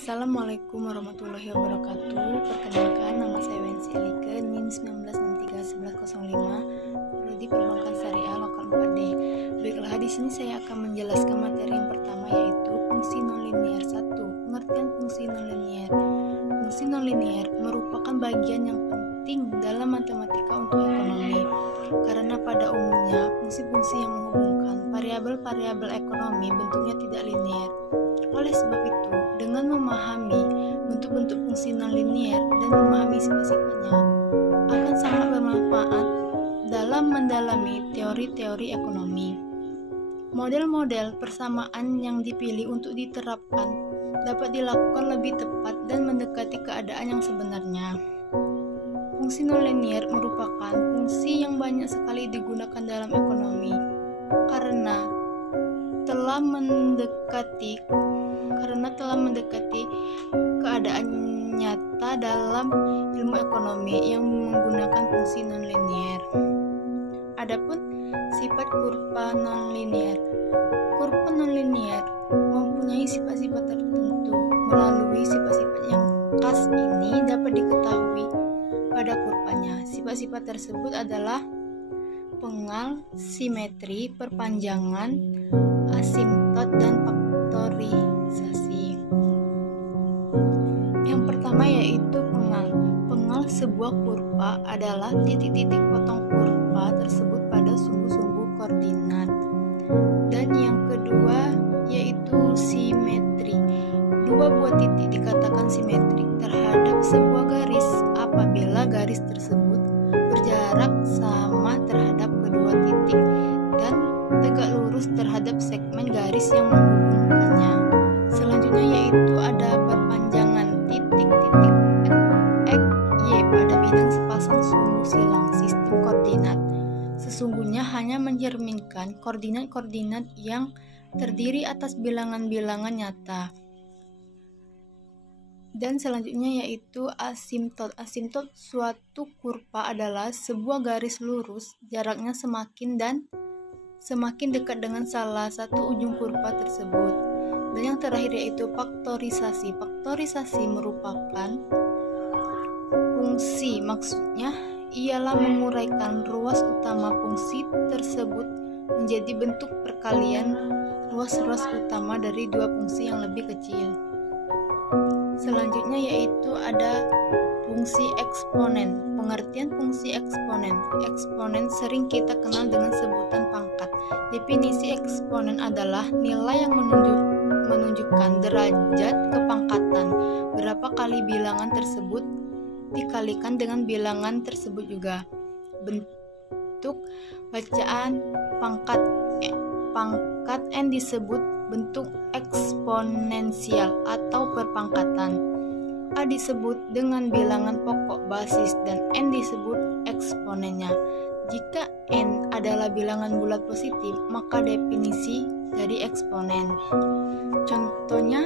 Assalamualaikum warahmatullahi wabarakatuh. Perkenalkan, nama saya Wensi Elike, NIM 19631105, Prodi Perbankan Syariah Lokal 4D. Baiklah, di sini saya akan menjelaskan materi yang pertama, yaitu fungsi nonlinier 1. Pengertian fungsi nonlinier. Fungsi nonlinier merupakan bagian yang penting dalam matematika untuk ekonomi, karena pada umumnya fungsi-fungsi yang menghubungkan variabel-variabel ekonomi bentuknya tidak linier. Oleh sebab itu, dengan memahami bentuk-bentuk fungsi nonlinier dan memahami sifat-sifatnya akan sangat bermanfaat dalam mendalami teori-teori ekonomi. Model-model persamaan yang dipilih untuk diterapkan dapat dilakukan lebih tepat dan mendekati keadaan yang sebenarnya. Fungsi nonlinier merupakan fungsi yang banyak sekali digunakan dalam ekonomi karena telah mendekati keadaan nyata dalam ilmu ekonomi yang menggunakan fungsi nonlinier. Adapun sifat kurva nonlinier. Kurva nonlinier mempunyai sifat-sifat tertentu. Melalui sifat-sifat yang khas ini dapat diketahui pada kurvanya. Sifat-sifat tersebut adalah pengal, simetri, perpanjangan, asimtot, dan faktorisasi. Yang pertama yaitu pengal. Pengal sebuah kurva adalah titik-titik potong kurva tersebut pada sumbu-sumbu koordinat. Dan yang kedua yaitu simetri. Dua buah titik dikatakan simetrik terhadap sebuah garis apabila garis tersebut berjarak sama terhadap kedua titik dan tegak lurus terhadap segmen garis yang menghubungkannya. Selanjutnya yaitu ada perpanjangan titik-titik X, Y pada bidang sepasang sumbu silang sistem koordinat. Sesungguhnya hanya mencerminkan koordinat-koordinat yang terdiri atas bilangan-bilangan nyata. Dan selanjutnya yaitu asimtot. Asimtot suatu kurva adalah sebuah garis lurus, jaraknya semakin dekat dengan salah satu ujung kurva tersebut. Dan yang terakhir yaitu faktorisasi. Faktorisasi merupakan fungsi, maksudnya ialah menguraikan ruas utama fungsi tersebut menjadi bentuk perkalian ruas-ruas utama dari dua fungsi yang lebih kecil. Selanjutnya yaitu ada fungsi eksponen. Pengertian fungsi eksponen. Eksponen sering kita kenal dengan sebutan pangkat. Definisi eksponen adalah nilai yang menunjukkan derajat kepangkatan. Berapa kali bilangan tersebut dikalikan dengan bilangan tersebut juga. Bentuk bacaan pangkat N disebut bentuk eksponensial atau perpangkatan. A disebut dengan bilangan pokok basis dan N disebut eksponennya. Jika N adalah bilangan bulat positif, maka definisi dari eksponen. Contohnya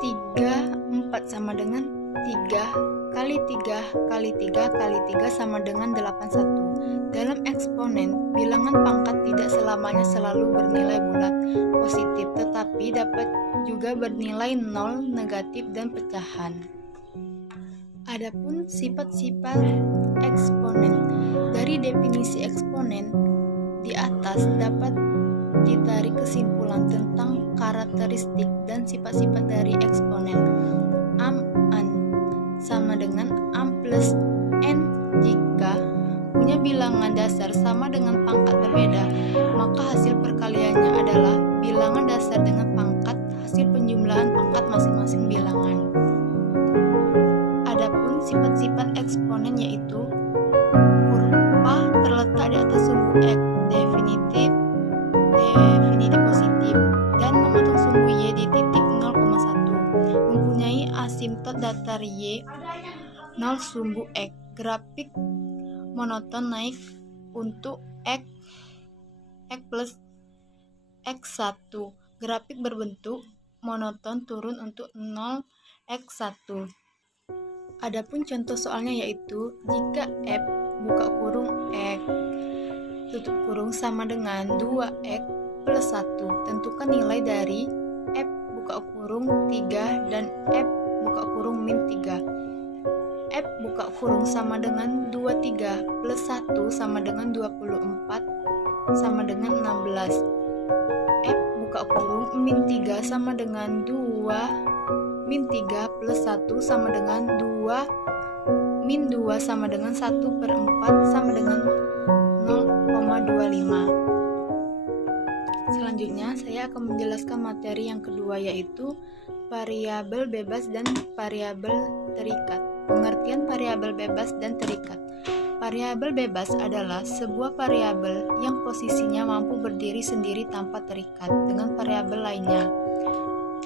3, 4 sama dengan 3 kali 3 kali 3 kali 3 sama dengan 81. Dalam eksponen, bilangan pangkat tidak selamanya selalu bernilai bulat positif, tetapi dapat juga bernilai 0, negatif, dan pecahan. Adapun sifat-sifat eksponen. Dari definisi eksponen di atas dapat ditarik kesimpulan tentang karakteristik dan sifat-sifat dari eksponen. An sama dengan am plus n. Jika punya bilangan dasar sama dengan pangkat berbeda, maka hasil perkaliannya adalah bilangan dasar dengan pangkat hasil penjumlahan pangkat masing-masing bilangan. Adapun sifat-sifat eksponen yaitu kurva terletak di atas sumbu X definitif positif dan memotong sumbu Y di titik 0,1. Mempunyai asimtot datar Y 0 sumbu X. Grafik monoton naik untuk X plus X1. Grafik berbentuk monoton turun untuk 0x1. Adapun contoh soalnya yaitu jika F buka kurung X tutup kurung sama dengan 2x plus 1. Tentukan nilai dari F buka kurung 3 dan F buka kurung min 3. F buka kurung sama dengan 23 plus 1 sama dengan 24 sama dengan 16. F buka kurung min 3 sama dengan 2 min 3 plus 1 sama dengan 2 min 2 sama dengan 1/4 sama dengan 0,25. Selanjutnya saya akan menjelaskan materi yang kedua, yaitu variabel bebas dan variabel terikat. Pengertian variabel bebas dan terikat. Variabel bebas adalah sebuah variabel yang posisinya mampu berdiri sendiri tanpa terikat dengan variabel lainnya.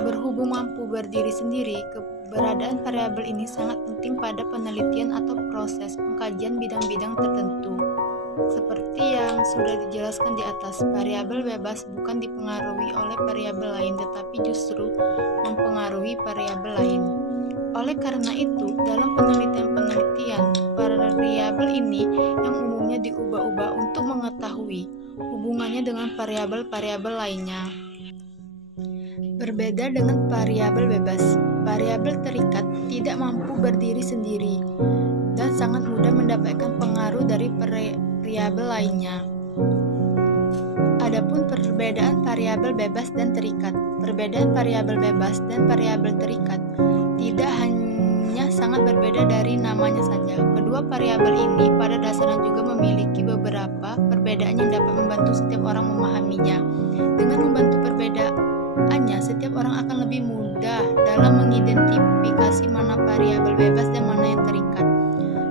Berhubung mampu berdiri sendiri, keberadaan variabel ini sangat penting pada penelitian atau proses pengkajian bidang-bidang tertentu. Seperti yang sudah dijelaskan di atas, variabel bebas bukan dipengaruhi oleh variabel lain, tetapi justru mempengaruhi variabel lain. Oleh karena itu, dalam penelitian-penelitian, variabel ini yang umumnya diubah-ubah untuk mengetahui hubungannya dengan variabel-variabel lainnya. Berbeda dengan variabel bebas, variabel terikat tidak mampu berdiri sendiri dan sangat mudah mendapatkan pengaruh dari variabel lainnya. Adapun perbedaan variabel bebas dan terikat. Perbedaan variabel bebas dan variabel terikat tidak hanya sangat berbeda dari namanya saja. Kedua variabel ini pada dasarnya juga memiliki beberapa perbedaan yang dapat membantu setiap orang memahaminya. Dengan membantu perbedaannya, setiap orang akan lebih mudah dalam mengidentifikasi mana variabel bebas dan mana yang terikat.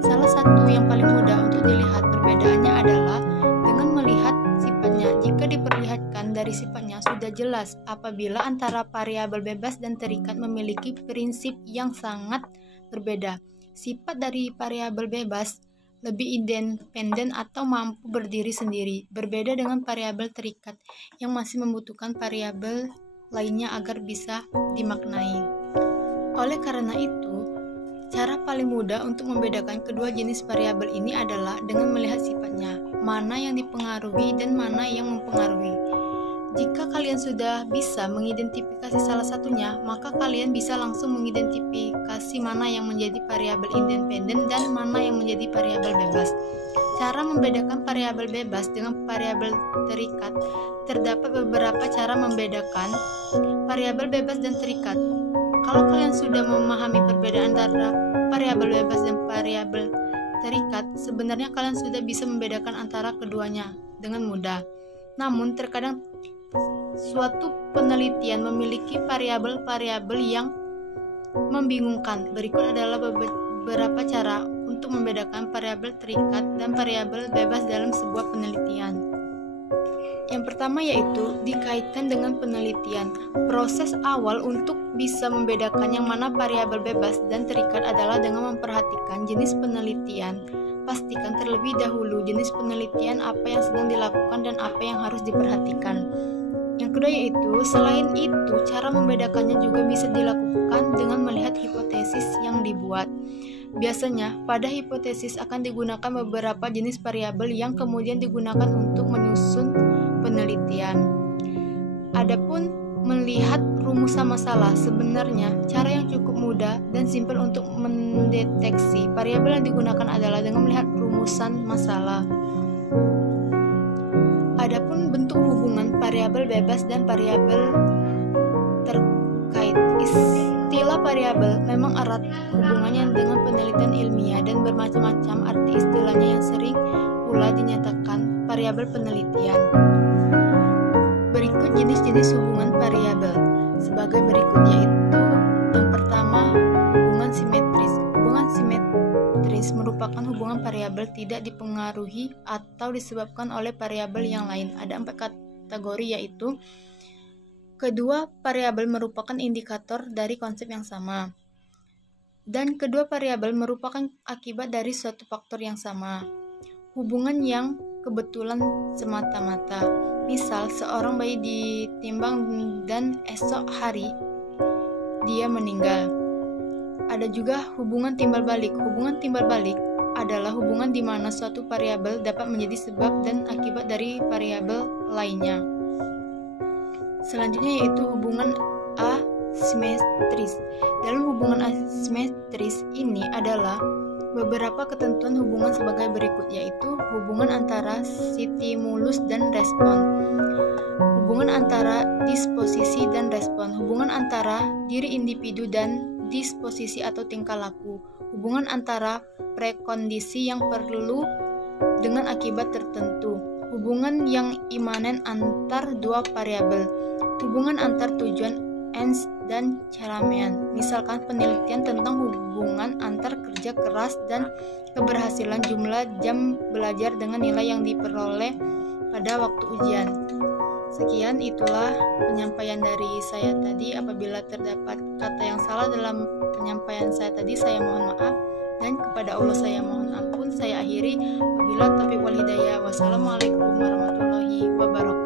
Salah satu yang paling mudah untuk dilihat perbedaannya adalah dengan melihat sifatnya. Jika diperlihatkan dari sifatnya, sudah jelas apabila antara variabel bebas dan terikat memiliki prinsip yang sangat berbeda. Sifat dari variabel bebas lebih independen atau mampu berdiri sendiri, berbeda dengan variabel terikat yang masih membutuhkan variabel lainnya agar bisa dimaknai. Oleh karena itu, cara paling mudah untuk membedakan kedua jenis variabel ini adalah dengan melihat sifatnya, mana yang dipengaruhi dan mana yang mempengaruhi. Jika kalian sudah bisa mengidentifikasi salah satunya, maka kalian bisa langsung mengidentifikasi mana yang menjadi variabel independen dan mana yang menjadi variabel bebas. Cara membedakan variabel bebas dengan variabel terikat. Terdapat beberapa cara membedakan variabel bebas dan terikat. Kalau kalian sudah memahami perbedaan antara variabel bebas dan variabel terikat, sebenarnya kalian sudah bisa membedakan antara keduanya dengan mudah. Namun, terkadang suatu penelitian memiliki variabel-variabel yang membingungkan. Berikut adalah beberapa cara untuk membedakan variabel terikat dan variabel bebas dalam sebuah penelitian. Yang pertama yaitu dikaitkan dengan penelitian. Proses awal untuk bisa membedakan yang mana variabel bebas dan terikat adalah dengan memperhatikan jenis penelitian. Pastikan terlebih dahulu jenis penelitian apa yang sedang dilakukan dan apa yang harus diperhatikan. Yang kedua yaitu, selain itu, cara membedakannya juga bisa dilakukan dengan melihat hipotesis yang dibuat. Biasanya, pada hipotesis akan digunakan beberapa jenis variabel yang kemudian digunakan untuk menyusun penelitian. Adapun melihat rumusan masalah, sebenarnya cara yang cukup mudah dan simpel untuk mendeteksi variabel yang digunakan adalah dengan melihat rumusan masalah. Adapun bentuk hubungan variabel bebas dan variabel terkait. Istilah variabel memang erat hubungannya dengan penelitian ilmiah dan bermacam-macam arti istilahnya yang sering pula dinyatakan variabel penelitian. Berikut jenis-jenis hubungan variabel sebagai berikut, yaitu yang pertama, hubungan simetris. Hubungan simetris merupakan hubungan variabel tidak dipengaruhi atau disebabkan oleh variabel yang lain. Ada 4 kategori, yaitu kedua variabel merupakan indikator dari konsep yang sama, dan kedua variabel merupakan akibat dari suatu faktor yang sama. Hubungan yang kebetulan semata-mata. Misal, seorang bayi ditimbang dan esok hari dia meninggal. Ada juga hubungan timbal balik. Hubungan timbal balik adalah hubungan di mana suatu variabel dapat menjadi sebab dan akibat dari variabel lainnya. Selanjutnya yaitu hubungan A asimetris. Dalam hubungan asimetris ini adalah beberapa ketentuan hubungan sebagai berikut, yaitu hubungan antara stimulus dan respon, hubungan antara disposisi dan respon, hubungan antara diri individu dan disposisi atau tingkah laku, hubungan antara prekondisi yang perlu dengan akibat tertentu, hubungan yang imanen antar dua variabel, hubungan antar tujuan Ernst dan Charamian. Misalkan penelitian tentang hubungan antar kerja keras dan keberhasilan jumlah jam belajar dengan nilai yang diperoleh pada waktu ujian. Sekian, itulah penyampaian dari saya tadi. Apabila terdapat kata yang salah dalam penyampaian saya tadi, saya mohon maaf, dan kepada Allah saya mohon ampun. Saya akhiri, wabillahi taufiq wal hidayah. Wassalamualaikum warahmatullahi wabarakatuh.